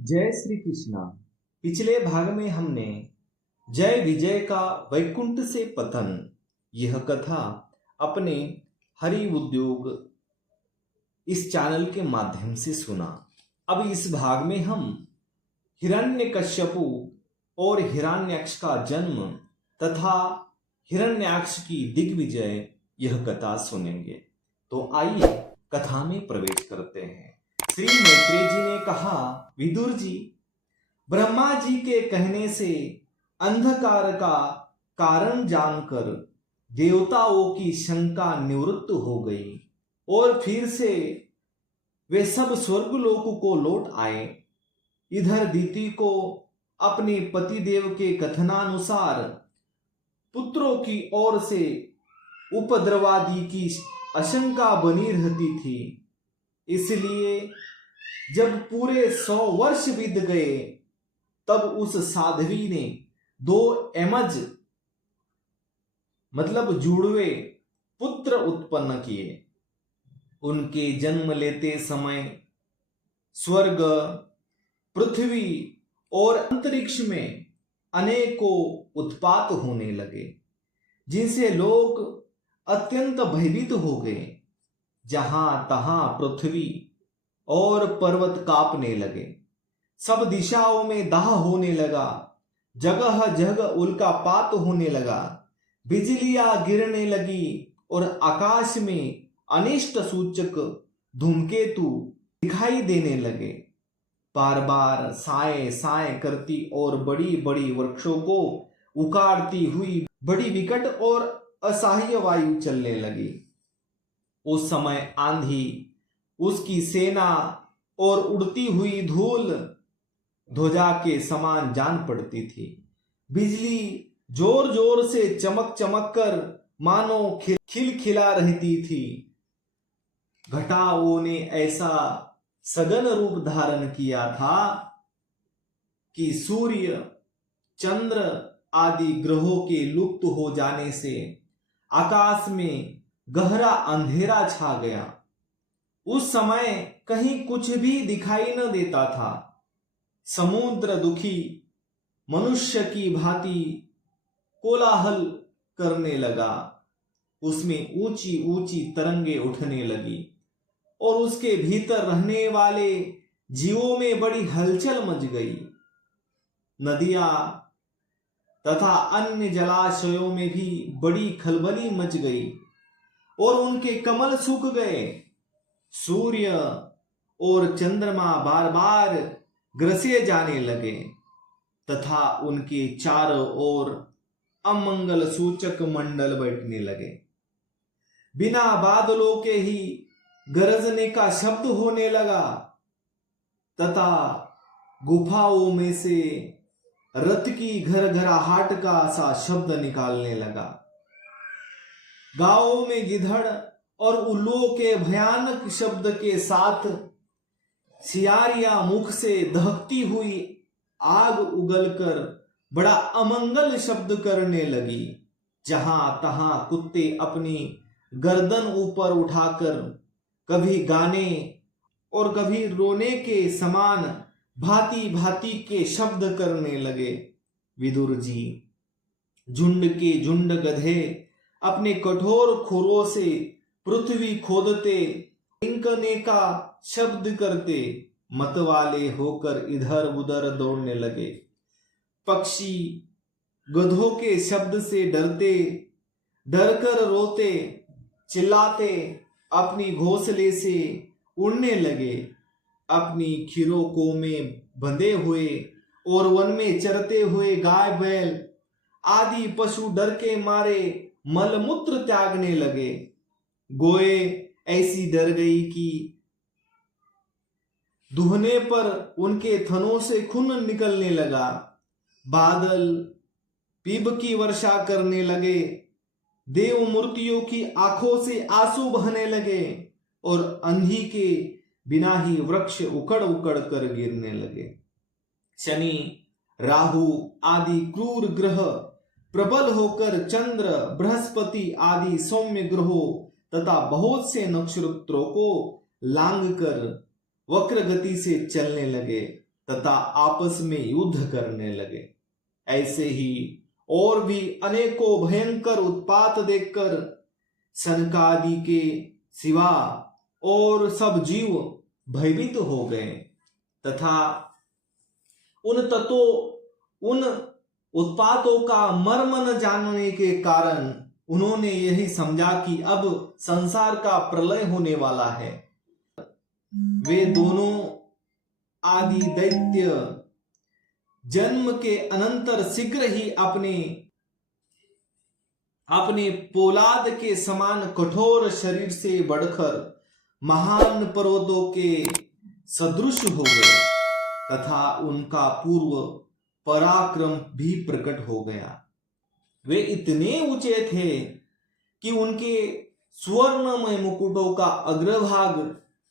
जय श्री कृष्णा। पिछले भाग में हमने जय विजय का वैकुंठ से पतन यह कथा अपने हरि उद्योग इस चैनल के माध्यम से सुना। अब इस भाग में हम हिरण्यकश्यपु और हिरण्याक्ष का जन्म तथा हिरण्याक्ष की दिग्विजय यह कथा सुनेंगे। तो आइए कथा में प्रवेश करते हैं। श्री मैत्रेय जी ने कहा, विदुर जी, ब्रह्मा जी के कहने से अंधकार का कारण जानकर देवताओं की शंका निवृत्त हो गई और फिर से वे सब स्वर्गलोक को लौट आए। इधर दीति को अपने पतिदेव के कथनानुसार पुत्रों की ओर से उपद्रवादि की आशंका बनी रहती थी, इसलिए जब पूरे 100 वर्ष बीत गए तब उस साध्वी ने 2 एमज मतलब जुड़वे पुत्र उत्पन्न किए। उनके जन्म लेते समय स्वर्ग, पृथ्वी और अंतरिक्ष में अनेकों उत्पात होने लगे, जिनसे लोग अत्यंत भयभीत हो गए। जहां तहां पृथ्वी और पर्वत कांपने लगे, सब दिशाओं में दाह होने लगा, जगह जगह उल्कापात होने लगा, बिजलियां गिरने लगी और आकाश में अनिष्ट सूचक धूमकेतु दिखाई देने लगे। बार बार साए साए करती और बड़ी बड़ी वृक्षों को उखाड़ती हुई बड़ी विकट और असह्य वायु चलने लगी। उस समय आंधी, उसकी सेना और उड़ती हुई धूल ध्वजा के समान जान पड़ती थी। बिजली जोर जोर से चमक चमक कर मानो खिलखिला रहती थी। घटाओं ने ऐसा सघन रूप धारण किया था कि सूर्य, चंद्र आदि ग्रहों के लुप्त हो जाने से आकाश में गहरा अंधेरा छा गया। उस समय कहीं कुछ भी दिखाई न देता था। समुद्र दुखी मनुष्य की भांति कोलाहल करने लगा। उसमें ऊंची ऊंची तरंगे उठने लगी और उसके भीतर रहने वाले जीवों में बड़ी हलचल मच गई। नदियां तथा अन्य जलाशयों में भी बड़ी खलबली मच गई और उनके कमल सूख गए। सूर्य और चंद्रमा बार बार ग्रसे जाने लगे तथा उनके चारों ओर अमंगल सूचक मंडल बैठने लगे। बिना बादलों के ही गरजने का शब्द होने लगा तथा गुफाओं में से रथ की घरघराहट का सा शब्द निकालने लगा। गांवों में गिधड़ और उल्लुओं के भयानक शब्द के साथ सियारियां मुख से दहकती हुई आग उगलकर बड़ा अमंगल शब्द करने लगी। जहां तहां कुत्ते अपनी गर्दन ऊपर उठाकर कभी गाने और कभी रोने के समान भांति भांति के शब्द करने लगे। विदुर जी, झुंड के झुंड गधे अपने कठोर खुरों से पृथ्वी खोदते, इंकने का शब्द करते, मतवाले होकर इधर उधर दौड़ने लगे। पक्षी गधों के शब्द से डरते, डरकर रोते, चिल्लाते अपनी घोंसले से उड़ने लगे। अपनी खीरों में बंधे हुए और वन में चरते हुए गाय बैल आदि पशु डर के मारे मलमूत्र त्यागने लगे। गोए ऐसी डर गई कि दुहने पर उनके थनों से खून निकलने लगा। बादल पीप की वर्षा करने लगे। देव मूर्तियों की आंखों से आंसू बहने लगे और अंधी के बिना ही वृक्ष उकड़ उकड़ कर गिरने लगे। शनि, राहु आदि क्रूर ग्रह प्रबल होकर चंद्र, बृहस्पति आदि सौम्य ग्रहों तथा बहुत से नक्षत्रों को लांग कर वक्र गति से चलने लगे तथा आपस में युद्ध करने लगे। ऐसे ही और भी अनेकों भयंकर उत्पात देखकर सनकादि के सिवा और सब जीव भयभीत हो गए तथा उन उत्पातों का मर्म न जानने के कारण उन्होंने यही समझा कि अब संसार का प्रलय होने वाला है। वे दोनों आदि दैत्य जन्म के अनंतर शीघ्र ही अपने पोलाद के समान कठोर शरीर से बढ़कर महान पर्वतों के सदृश हो गए तथा उनका पूर्व पराक्रम भी प्रकट हो गया। वे इतने ऊंचे थे कि उनके स्वर्णमय मुकुटों का अग्रभाग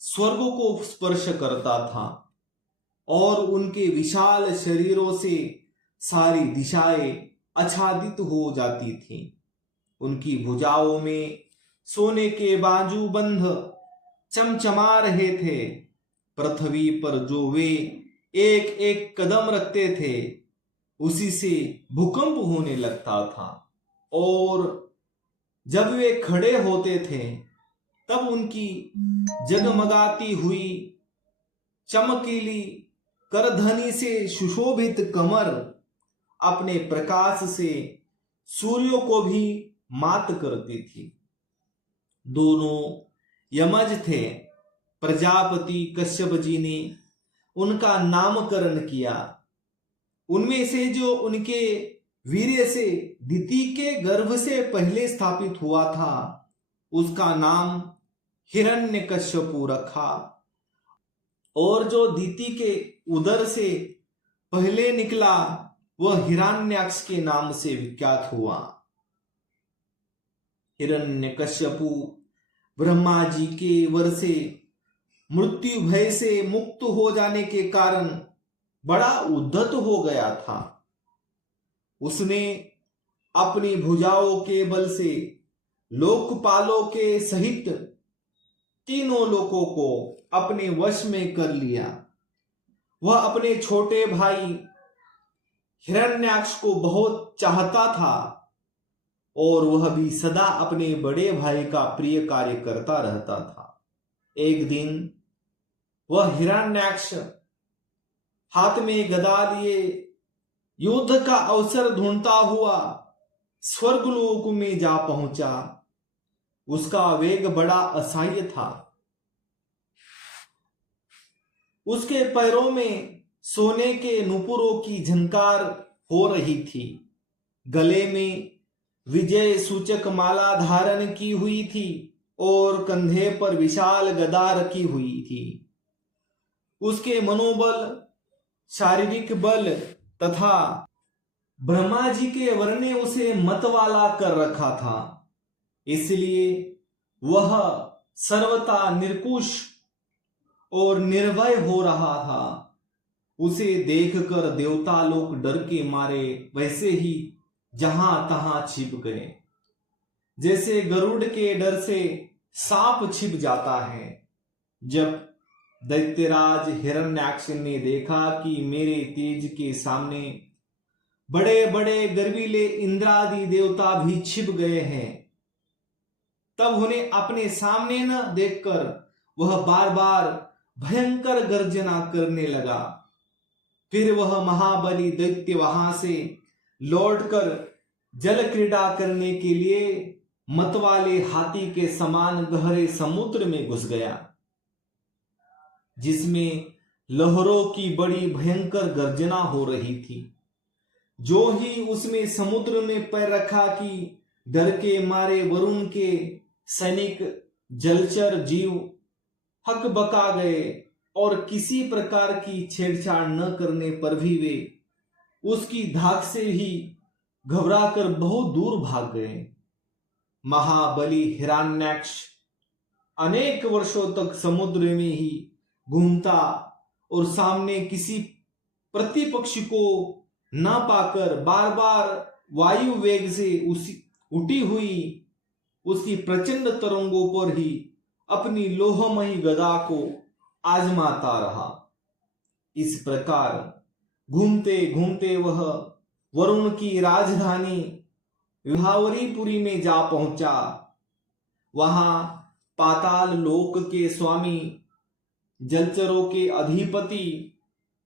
स्वर्ग को स्पर्श करता था और उनके विशाल शरीरों से सारी दिशाएं आच्छादित हो जाती थीं। उनकी भुजाओं में सोने के बाजूबंद चमचमा रहे थे। पृथ्वी पर जो वे एक एक कदम रखते थे उसी से भूकंप होने लगता था और जब वे खड़े होते थे तब उनकी जगमगाती हुई चमकीली करधनी से सुशोभित कमर अपने प्रकाश से सूर्यों को भी मात करती थी। दोनों यमज थे। प्रजापति कश्यप जी ने उनका नामकरण किया। उनमें से जो उनके वीर्य से दिति के गर्भ से पहले स्थापित हुआ था उसका नाम हिरण्यकश्यपु रखा और जो दिति के उदर से पहले निकला वह हिरण्याक्ष के नाम से विख्यात हुआ। हिरण्यकश्यपु ब्रह्मा जी के वर से मृत्यु भय से मुक्त हो जाने के कारण बड़ा उद्धत हो गया था। उसने अपनी भुजाओं के बल से लोकपालों के सहित तीनों लोकों को अपने वश में कर लिया। वह अपने छोटे भाई हिरण्याक्ष को बहुत चाहता था और वह भी सदा अपने बड़े भाई का प्रिय कार्य करता रहता था। एक दिन वह हिरण्याक्ष हाथ में गदा लिए युद्ध का अवसर ढूंढता हुआ स्वर्गलोक में जा पहुंचा। उसका वेग बड़ा असह्य था। उसके पैरों में सोने के नुपुरों की झंकार हो रही थी। गले में विजय सूचक माला धारण की हुई थी और कंधे पर विशाल गदा रखी हुई थी। उसके मनोबल, शारीरिक बल तथा ब्रह्मा जी के वर ने उसे मतवाला कर रखा था। इसलिए वह सर्वथा निर्कुश और निर्भय हो रहा था। उसे देखकर देवता लोग डर के मारे वैसे ही जहां तहां छिप गए, जैसे गरुड़ के डर से सांप छिप जाता है। जब दैत्यराज हिरण्याक्ष ने देखा कि मेरे तेज के सामने बड़े बड़े गर्वीले इंद्रादि देवता भी छिप गए हैं, तब उन्हें अपने सामने न देखकर वह बार बार भयंकर गर्जना करने लगा। फिर वह महाबली दैत्य वहां से लौटकर जल क्रीड़ा करने के लिए मतवाले हाथी के समान गहरे समुद्र में घुस गया, जिसमें लहरों की बड़ी भयंकर गर्जना हो रही थी। जो ही उसमें समुद्र में पैर रखा कि डर के मारे वरुण के सैनिक जलचर जीव हकबका गए और किसी प्रकार की छेड़छाड़ न करने पर भी वे उसकी धाक से ही घबराकर बहुत दूर भाग गए। महाबली हिरण्याक्ष अनेक वर्षों तक समुद्र में ही घूमता और सामने किसी प्रतिपक्षी को न पाकर बार बार वायु वेग से उठी हुई उसकी प्रचंड तरंगों पर ही अपनी लोहमयी गदा को आजमाता रहा। इस प्रकार घूमते घूमते वह वरुण की राजधानी विभावरीपुरी में जा पहुंचा। वहां पाताल लोक के स्वामी, जलचरों के अधिपति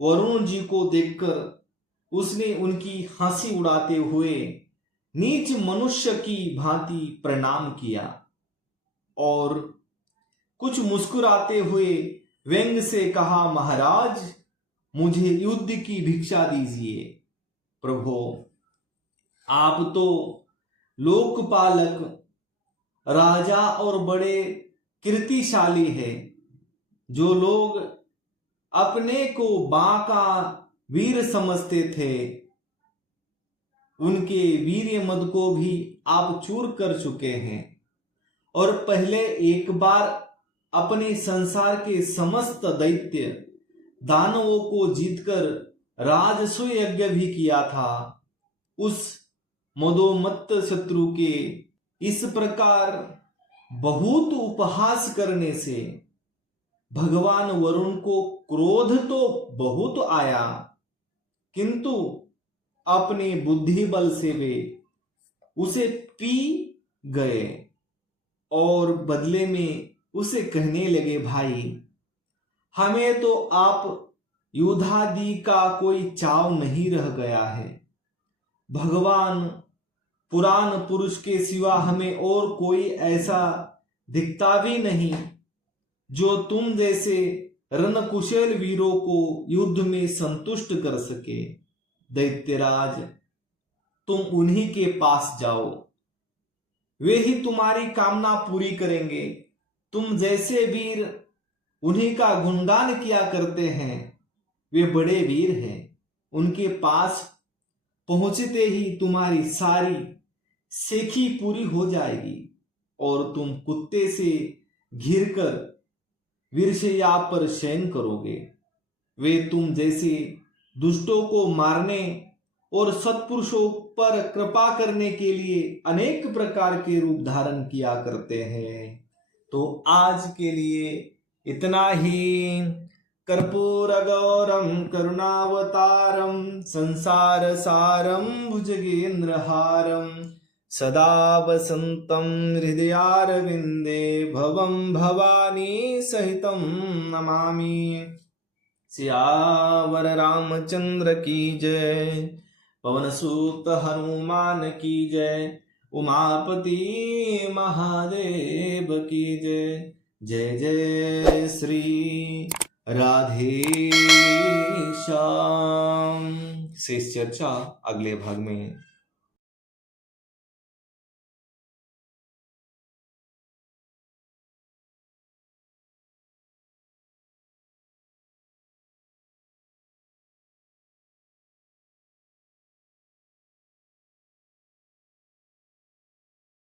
वरुण जी को देखकर उसने उनकी हंसी उड़ाते हुए नीच मनुष्य की भांति प्रणाम किया और कुछ मुस्कुराते हुए व्यंग से कहा, महाराज, मुझे युद्ध की भिक्षा दीजिए। प्रभो, आप तो लोकपालक, राजा और बड़े कीर्तिशाली है। जो लोग अपने को बांका वीर समझते थे, उनके वीर्य मद को भी आप चूर कर चुके हैं और पहले एक बार अपने संसार के समस्त दैत्य दानवों को जीतकर राजसूय यज्ञ भी किया था। उस मदोमत्त शत्रु के इस प्रकार बहुत उपहास करने से भगवान वरुण को क्रोध तो बहुत आया, किंतु अपने बुद्धि बल से वे उसे पी गए और बदले में उसे कहने लगे, भाई, हमें तो आप युद्धादि का कोई चाव नहीं रह गया है। भगवान पुराण पुरुष के सिवा हमें और कोई ऐसा दिखता भी नहीं जो तुम जैसे रणकुशल वीरों को युद्ध में संतुष्ट कर सके। दैत्यराज, तुम उन्हीं के पास जाओ, वे ही तुम्हारी कामना पूरी करेंगे। तुम जैसे वीर उन्हीं का गुणगान किया करते हैं, वे बड़े वीर हैं। उनके पास पहुंचते ही तुम्हारी सारी सेखी पूरी हो जाएगी और तुम कुत्ते से घिरकर वीरशैया पर शयन करोगे। वे तुम जैसे दुष्टों को मारने और सत्पुरुषों पर कृपा करने के लिए अनेक प्रकार के रूप धारण किया करते हैं। तो आज के लिए इतना ही। कर्पूर गौरम करुणावतारम संसार सारम भुजगेन्द्रहारम सदा वसंतम हृदयारविंदे भवम भवानी सहितं नमामि। सियावर रामचंद्र की जय, पवन सूत हनुमान की जय, उमापति महादेव की जय। जय जय श्री राधे श्याम। शेष चर्चा अगले भाग में।